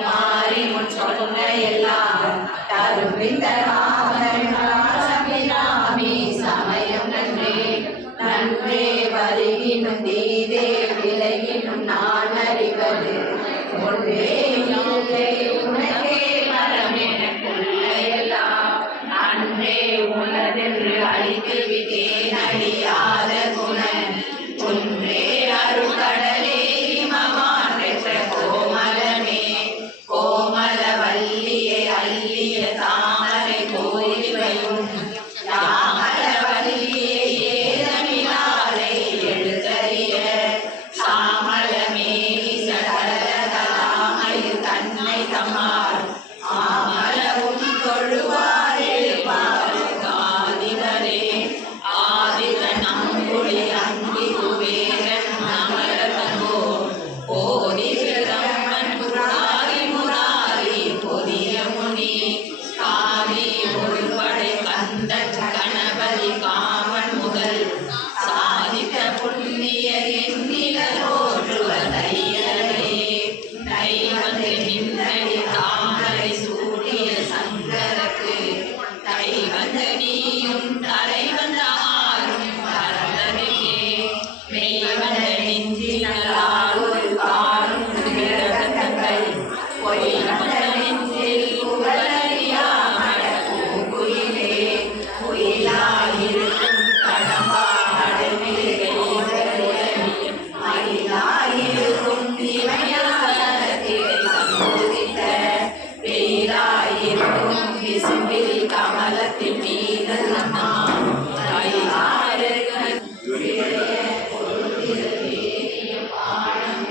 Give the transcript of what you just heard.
மாறி முன் சொன்ன எல்லாம் தருவிந்த ராமி சமயம் நன்றே நன்றே வருகினும் தீதே விலகினும் நான் அறிவது ஒன்றே இல்லை உனக்கே மரம் எனக்குள்ள எல்லாம் அன்றே உனதென்று அழித்து விட்டேன் அழியாத குணன் ஒன்றே அருள்கடலே இமமான் பெற்ற கோமலமே கோமல வல்லியை அள்ளிய தாமரை கோயிலையும் தாமர வல்லியை ஏதமினாரை எழுதறிய சாமலமே சகலகலாமையில் தன்னை தம்மார் ஆமலவும் தொழுவார் எழுப்பார் ஆதிதரே ஆதித நம்புளி அங்கி குபேரன் அமரதோ போதிரம்மன் முராரி முராரி பொதிய முனி காவி ஒருபடை கந்த கணபதி காமன் முதல் சாதித்த புண்ணியர் எண்ணிலோற்றுவதையரே தைவந்து நின்னடி தாமரை சூடிய சங்கரக்கு தைவந்த நீயும் தலைவந்த ஆறும் பரதருகே மெய்வந்த நெஞ்சினால் ஒரு காரும் விரதங்கள் பொய்வந்த நெஞ்சில் புகழறியாமட பூங்குயிலே குயிலாயிருக்கும் கடம்பா மயிலாயிருக்கும் இமயமலத்திலே சம்பூதித்த வெயிலாயிருக்கும் விசும்பில் கமலத்தின் மீதல்லம்மா பாடம்